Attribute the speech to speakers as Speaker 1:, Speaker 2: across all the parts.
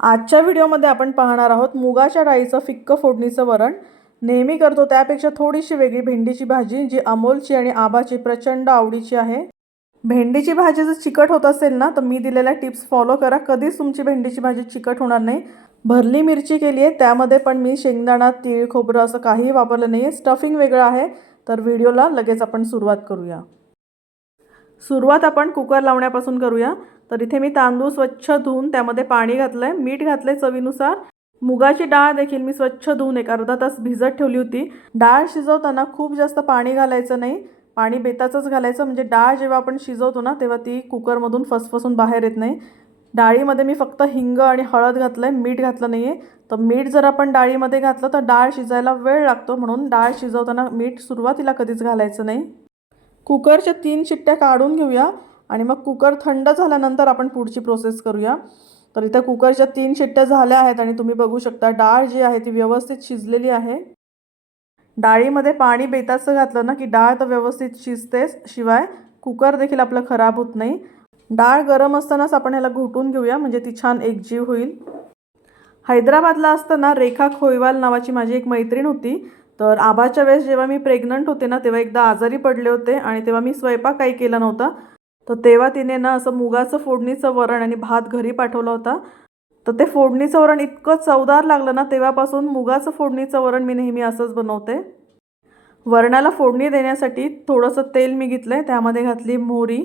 Speaker 1: आजच्या व्हिडिओमध्ये आपण पाहणार आहोत मुगाच्या डाळीचं फिक्क फोडणीचं वरण. नेहमी करतो त्यापेक्षा थोडीशी वेगळी भेंडीची भाजी जी अमोलची आणि आबाची प्रचंड आवडीची आहे. भेंडीची भाजी जर चिकट होत असेल ना तर मी दिलेल्या टिप्स फॉलो करा. कधीच तुमची भेंडीची भाजी चिकट होणार नाही. भरली मिरची केली आहे त्यामध्ये पण मी शेंगदाणा तीळ खोबरं असं काहीही वापरलं नाही आहे स्टफिंग वेगळं आहे तर व्हिडिओला लगेच आपण सुरुवात करूया. सुरुवात आपण कुकर लावण्यापासून करूया. तर इथे मी तांदूळ स्वच्छ धुवून त्यामध्ये पाणी घातलं आहे मीठ घातलं आहे चवीनुसार. मुगाची डाळ देखील मी स्वच्छ धुवून एक अर्धा तास भिजत ठेवली होती. डाळ शिजवताना खूप जास्त पाणी घालायचं नाही. पाणी बेताचंच घालायचं. म्हणजे डाळ जेव्हा आपण शिजवतो ना तेव्हा ती कुकरमधून फसफसून बाहेर येत नाही. डाळीमध्ये मी फक्त हिंग आणि हळद घातलं आहे मीठ घातलं नाही आहे तर मीठ जर आपण डाळीमध्ये घातलं तर डाळ शिजायला वेळ लागतो. म्हणून डाळ शिजवताना मीठ सुरुवातीला कधीच घालायचं नाही. कुकरच्या तीन शिट्ट्या काढून घेऊया. आणि मग कुकर थंड झाल्यानंतर आपण पुढची प्रोसेस करूया. तर इथं कुकरच्या तीन शिट्ट्या झाल्या आहेत आणि तुम्ही बघू शकता डाळ जी आहे ती व्यवस्थित शिजलेली आहे. डाळीमध्ये पाणी बेताचं घातलं ना की डाळ तर व्यवस्थित शिजतेच शिवाय कुकर देखील आपलं खराब होत नाही. डाळ गरम असतानाच आपण ह्याला घोटून घेऊया म्हणजे ती छान एकजीव होईल. हैदराबादला असताना रेखा खोईवाल नावाची माझी एक मैत्रीण होती. तर आबाच्या वेळेस जेव्हा मी प्रेग्नंट होते ना तेव्हा एकदा आजारी पडले होते आणि तेव्हा मी स्वयंपाक काही केला नव्हता. तर तेव्हा तिने ना असं मुगाचं फोडणीचं वरण आणि भात घरी पाठवला होता. तर ते फोडणीचं वरण इतकं चवदार लागलं ना तेव्हापासून मुगाचं फोडणीचं वरण मी नेहमी असंच बनवते. वरणाला फोडणी देण्यासाठी थोडंसं तेल मी घेतलं आहे त्यामध्ये घातली मोहरी.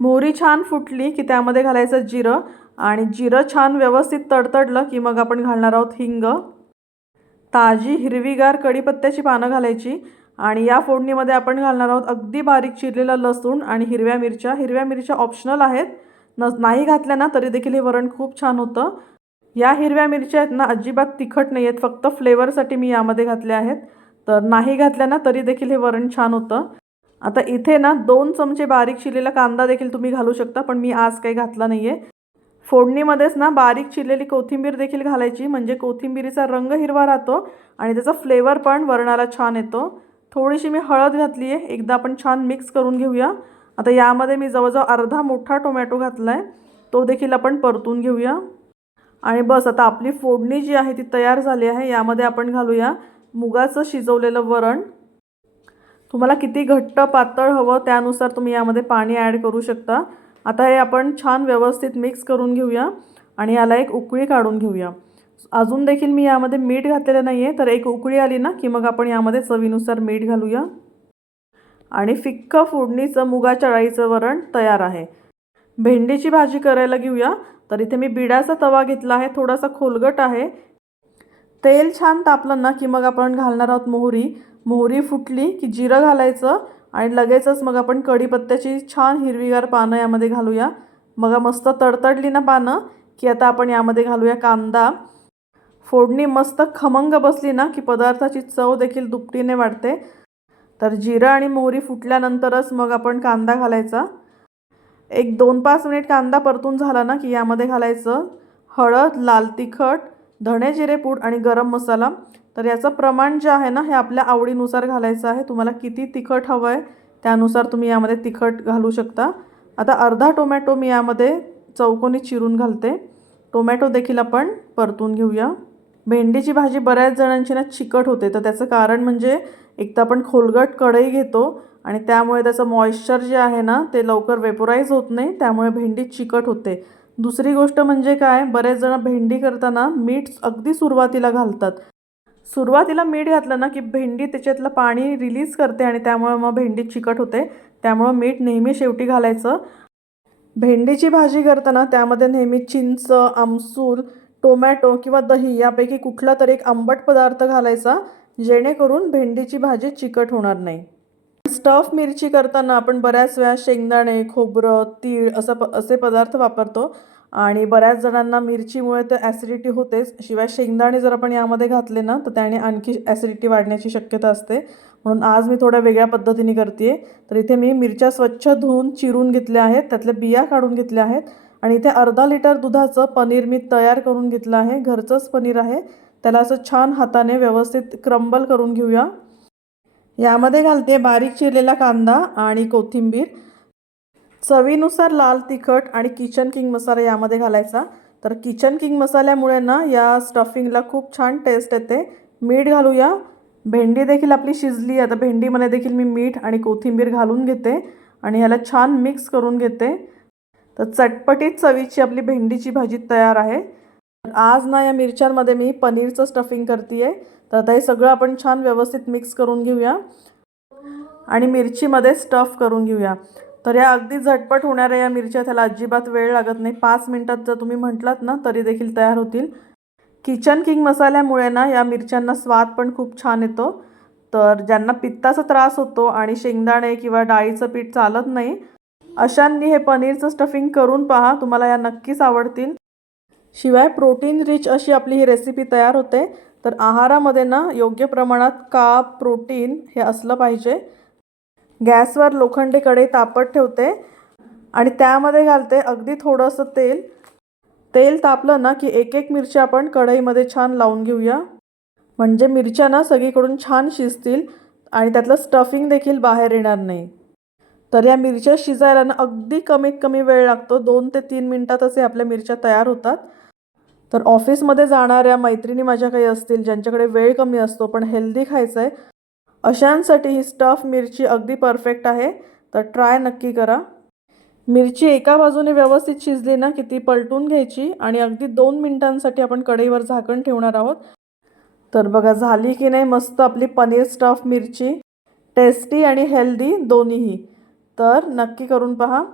Speaker 1: मोहरी छान फुटली की त्यामध्ये घालायचं जिरं आणि जिरं छान व्यवस्थित तडतडलं की मग आपण घालणार आहोत हिंग. ताजी हिरवीगार कढीपत्त्याची पानं घालायची आणि या फोडणीमध्ये आपण घालणार आहोत अगदी बारीक चिरलेला लसूण आणि हिरव्या मिरच्या. हिरव्या मिरच्या ऑप्शनल आहेत. न नाही घातल्या ना तरी देखील हे वरण खूप छान होतं. या हिरव्या मिरच्या आहेत ना अजिबात तिखट नाही आहेत. फक्त फ्लेवरसाठी मी यामध्ये घातल्या आहेत. तर नाही घातल्या ना तरी देखील हे वरण छान होतं. आता इथे ना दोन चमचे बारीक चिरलेला कांदा देखील तुम्ही घालू शकता पण मी आज काही घातला नाही आहे फोडणीमध्येच ना बारीक चिरलेली कोथिंबीर देखील घालायची. म्हणजे कोथिंबीरीचा रंग हिरवा राहतो आणि त्याचा फ्लेवर पण वरणाला छान येतो. थोडीशी मी हळद घातली आहे एकदा आपण छान मिक्स करून घेऊया. आता यामध्ये मी जवळजवळ अर्धा मोठा टोमॅटो घातला आहे तो देखील आपण परतून घेऊया. आणि बस आता आपली फोडणी जी आहे ती तयार झाली आहे. यामध्ये आपण घालूया मुगाचं शिजवलेलं वरण. तुम्हाला किती घट्ट पातळ हवं त्यानुसार तुम्ही यामध्ये पाणी ॲड करू शकता. आता हे आपण छान व्यवस्थित मिक्स करून घेऊया. आणि याला एक उकळी काढून घेऊया. अजून देखील मी यामध्ये मीठ घातलेलं नाही आहे तर एक उकळी आली ना की मग आपण यामध्ये चवीनुसार मीठ घालूया. आणि फिक्कं फोडणीचं मुगाच्या डाळीचं वरण तयार आहे. भेंडीची भाजी करायला घेऊया. तर इथे मी बिडाचा तवा घेतला आहे थोडासा खोलगट आहे. तेल छान तापलं ना की मग आपण घालणार आहोत मोहरी. मोहरी फुटली की जिरं घालायचं आणि लगेचच मग आपण कढीपत्त्याची छान हिरवीगार पानं यामध्ये घालूया. मग मस्त तडतडली ना पानं की आता आपण यामध्ये घालूया कांदा. फोडणी मस्त खमंग बसली ना की पदार्थाची चव देखील दुपटीने वाढते. तर जिरं आणि मोहरी फुटल्यानंतरच मग आपण कांदा घालायचा. एक दोन पाच मिनिट कांदा परतून झाला ना की यामध्ये घालायचं हळद लाल तिखट धणे जिरे पूड आणि गरम मसाला. तर याचं प्रमाण जे आहे ना हे आपल्या आवडीनुसार घालायचं आहे. तुम्हाला किती तिखट हवं आहे त्यानुसार तुम्ही यामध्ये तिखट घालू शकता. आता अर्धा टोमॅटो मी यामध्ये चौकोनी चिरून घालते. टोमॅटो देखील आपण परतून घेऊया. भेंडीची भाजी बऱ्याच जणांची ना चिकट होते. तर त्याचं कारण म्हणजे एक तर आपण खोलगट कढई घेतो आणि त्यामुळे त्याचं मॉइश्चर जे आहे ना ते लवकर वेपोराईज होत नाही त्यामुळे भेंडी चिकट होते. दुसरी गोष्ट म्हणजे काय? बरेच जण भेंडी करताना मीठ अगदी सुरुवातीला घालतात. सुरुवातीला मीठ घातलं ना की भेंडी त्याच्यातलं पाणी रिलीज करते आणि त्यामुळे मग भेंडी चिकट होते. त्यामुळं मीठ नेहमी शेवटी घालायचं. भेंडीची भाजी करताना त्यामध्ये नेहमी चिंच आमसूल टोमॅटो किंवा दही यापैकी कुठला तरी एक आंबट पदार्थ घालायचा जेणेकरून भेंडीची भाजी चिकट होणार नाही. स्टफ मिरची करताना आपण बऱ्याच वेळा शेंगदाणे खोबरं तीळ असं प असे पदार्थ वापरतो आणि बऱ्याच जणांना मिरचीमुळे तर ॲसिडिटी होतेच. शिवाय शेंगदाणे जर आपण यामध्ये घातले ना तर त्याने आणखी ॲसिडिटी वाढण्याची शक्यता असते. म्हणून आज मी थोड्या वेगळ्या पद्धतीने करते तर इथे मी मिरच्या स्वच्छ धुवून चिरून घेतल्या आहेत. त्यातल्या बिया काढून घेतल्या आहेत. आणि इथे अर्धा लिटर दुधाचं पनीर मी तयार करून घेतलं आहे. घरचंच पनीर आहे. त्याला असं छान हाताने व्यवस्थित क्रंबल करून घेऊया. यामध्ये घालते बारीक चिरलेला कांदा आणि कोथिंबीर. चवीनुसार लाल तिखट आणि किचन किंग मसाला यामध्ये घालायचा. तर किचन किंग मसाल्यामुळे ना या स्टफिंगला खूप छान टेस्ट येते. मीठ घालूया. भेंडी देखील आपली शिजली आता भेंडीमध्ये देखील मी मीठ आणि कोथिंबीर घालून घेते. आणि ह्याला छान मिक्स करून घेते. तर चटपटीत चवीची आपली भेंडीची भाजी तयार आहे. आज ना या मिरच्यांमध्ये मी पनीरचं स्टफिंग करते आहे तर आता हे सगळं आपण छान व्यवस्थित मिक्स करून घेऊया. आणि मिरचीमध्ये स्टफ करून घेऊया. तर या अगदी झटपट होणाऱ्या या मिरच्या त्याला अजिबात वेळ लागत नाही. पाच मिनटात जर तुम्ही म्हटलात ना तरी देखील तयार होतील. किचन किंग मसाल्यामुळे ना या मिरच्यांना स्वाद पण खूप छान येतो. तर ज्यांना पित्ताचा त्रास होतो आणि शेंगदाणे किंवा डाळीचं पीठ चालत नाही अशांनी हे पनीरचं स्टफिंग करून पहा तुम्हाला या नक्कीच आवडतील. शिवाय प्रोटीन रिच अशी आपली ही रेसिपी तयार होते तर आहारामध्ये ना योग्य प्रमाणात काप प्रोटीन हे असलं पाहिजे. गॅसवर लोखंडी कढई तापत ठेवते आणि त्यामध्ये घालते अगदी थोडंसं तेल. तेल तापलं ना की एक एक मिरच्या आपण कढईमध्ये छान लावून घेऊया. म्हणजे मिरच्या ना सगळीकडून छान शिजतील आणि त्यातलं स्टफिंग देखील बाहेर येणार नाही. तर या मिरच्या शिजायला ना अगदी कमीत कमी वेळ लागतो. दोन ते तीन मिनटातच हे आपल्या मिरच्या तयार होतात. तर ऑफिसमध्ये जाणाऱ्या मैत्रिणी माझ्या काही असतील ज्यांच्याकडे वेळ कमी असतो पण हेल्दी खायचं आहे अशांसाठी ही स्टफ मिरची अगदी परफेक्ट आहे. तर ट्राय नक्की करा. मिरची एका बाजूने व्यवस्थित शिजली ना की ती पलटून घ्यायची आणि अगदी दोन मिनिटांसाठी आपण कढईवर झाकण ठेवणार आहोत. तर बघा झाली की नाही मस्त आपली पनीर स्टफ मिरची. टेस्टी आणि हेल्दी दोन्हीही. तर नक्की करून पहा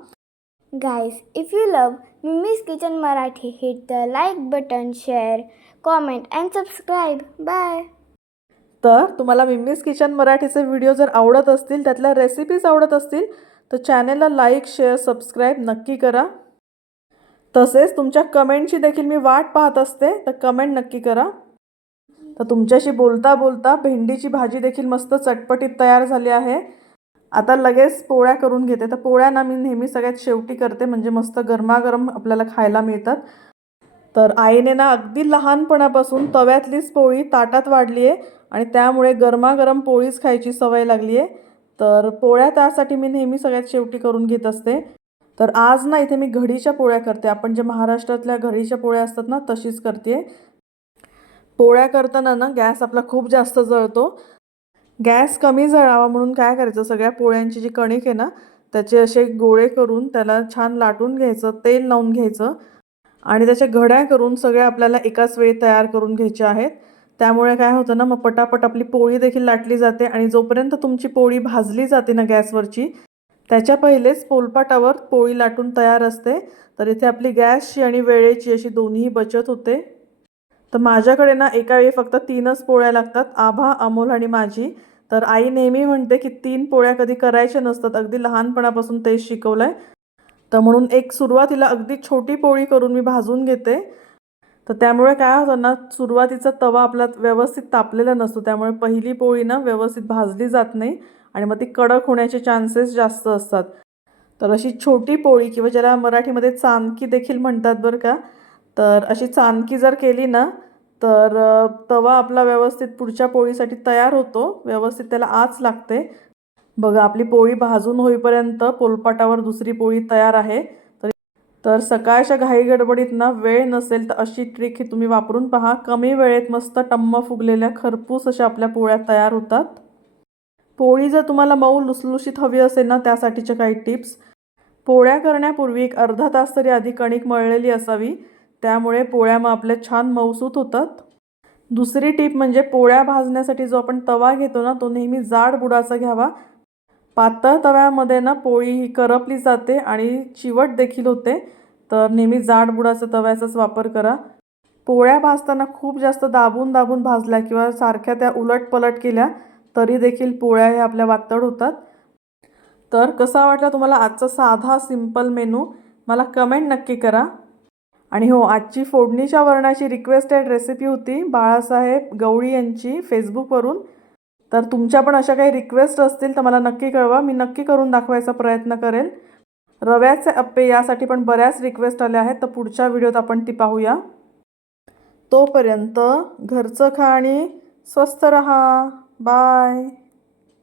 Speaker 2: Guys, if you love Mimi's Kitchen Marathi, hit the like button, share, comment, and subscribe. Bye.
Speaker 1: तर तुम्हाला मिम्मीज किचन मराठीचे व्हिडिओ जर आवडत असतील त्यातल्या रेसिपीज आवडत असतील तर चॅनेलला लाईक शेअर सबस्क्राईब नक्की करा तसेच तुमच्या कमेंटची देखील मी वाट पाहत असते तर कमेंट नक्की करा तर तुमच्याशी बोलता बोलता भेंडीची भाजी देखील मस्त चटपटीत तयार झाली आहे आता लगेच पोळ्या करून घेते. तर पोळ्या ना मी नेहमी सगळ्यात शेवटी करते म्हणजे मस्त गरमागरम आपल्याला खायला मिळतात. तर आईने ना अगदी लहानपणापासून तव्यातलीच पोळी ताटात वाढली आहे आणि त्यामुळे गरमागरम पोळीच खायची सवय लागली आहे. तर पोळ्या त्यासाठी मी नेहमी सगळ्यात शेवटी करून घेत असते. तर आज ना इथे मी घडीच्या पोळ्या करते. आपण जे महाराष्ट्रातल्या घडीच्या पोळ्या असतात ना तशीच करते. पोळ्या करताना ना गॅस आपला खूप जास्त जळतो. गॅस कमी जळावा म्हणून काय करायचं? सगळ्या पोळ्यांची जी कणिक आहे ना त्याचे असे गोळे करून त्याला छान लाटून घ्यायचं तेल लावून घ्यायचं आणि त्याच्या घड्या करून सगळ्या आपल्याला एकाच वेळी तयार करून घ्यायच्या आहेत. त्यामुळे काय होतं ना मग पटापट आपली पोळी देखील लाटली जाते आणि जोपर्यंत तुमची पोळी भाजली जाते ना गॅसवरची त्याच्या पहिलेच पोलपाटावर पोळी लाटून तयार असते. तर इथे आपली गॅसची आणि वेळेची अशी दोन्ही बचत होते. तर माझ्याकडे ना एका वेळी फक्त तीनच पोळ्या लागतात आभा अमोल आणि माझी. तर आई नेहमी म्हणते की तीन पोळ्या कधी करायच्या नसतात अगदी लहानपणापासून ते शिकवलं आहे तर म्हणून एक सुरुवातीला अगदी छोटी पोळी करून मी भाजून घेते. तर त्यामुळे काय होतं ना सुरुवातीचा तवा आपला व्यवस्थित तापलेला नसतो त्यामुळे पहिली पोळी ना व्यवस्थित भाजली जात नाही आणि मग ती कडक होण्याचे चान्सेस जास्त असतात. तर अशी छोटी पोळी किंवा ज्याला मराठीमध्ये चांदकी देखील म्हणतात बरं का तर अशी चांदकी जर केली ना तर तवा आपला व्यवस्थित पुढच्या पोळीसाठी तयार होतो. व्यवस्थित त्याला आच लागते. बघा आपली पोळी भाजून होईपर्यंत पोलपाटावर दुसरी पोळी तयार आहे. तर तर सकाळच्या घाई गडबडीत ना वेळ नसेल तर अशी ट्रिक ही तुम्ही वापरून पहा. कमी वेळेत मस्त टम्म फुगलेल्या खरपूस अशा आपल्या पोळ्या तयार होतात. पोळी जर तुम्हाला मऊ लुसलुशीत हवी असेल ना त्यासाठीच्या काही टिप्स. पोळ्या करण्यापूर्वी एक अर्धा तास तरी आधी कणिक मळलेली असावी. त्यामुळे पोळ्या मग आपल्या छान मऊसूत होतात. दुसरी टीप म्हणजे पोळ्या भाजण्यासाठी जो आपण तवा घेतो ना तो नेहमी जाड बुडाचा घ्यावा. पातळ तव्यामध्ये ना पोळी ही करपली जाते आणि चिवट देखील होते. तर नेहमी जाड बुडाचा तव्याचाच वापर करा. पोळ्या भाजताना खूप जास्त दाबून दाबून भाजल्या किंवा सारख्या त्या उलट पलट केल्या तरी देखील पोळ्या हे आपल्या वातड होतात. तर कसा वाटला तुम्हाला आजचा साधा सिंपल मेनू? मला कमेंट नक्की करा. आणि हो आजची फोडणीच्या वरणाची रिक्वेस्टेड रेसिपी होती बाळासाहेब गवळी यांची फेसबुकवरून तर तुमच्या पण अशा काही रिक्वेस्ट असतील तर मला नक्की कळवा. मी नक्की करून दाखवायचा प्रयत्न करेन. रव्याचे अप्पे यासाठी पण बऱ्याच रिक्वेस्ट आल्या आहेत. तर पुढच्या व्हिडिओत आपण ती पाहूया. तोपर्यंत घरचं खा आणि स्वस्त रहा. बाय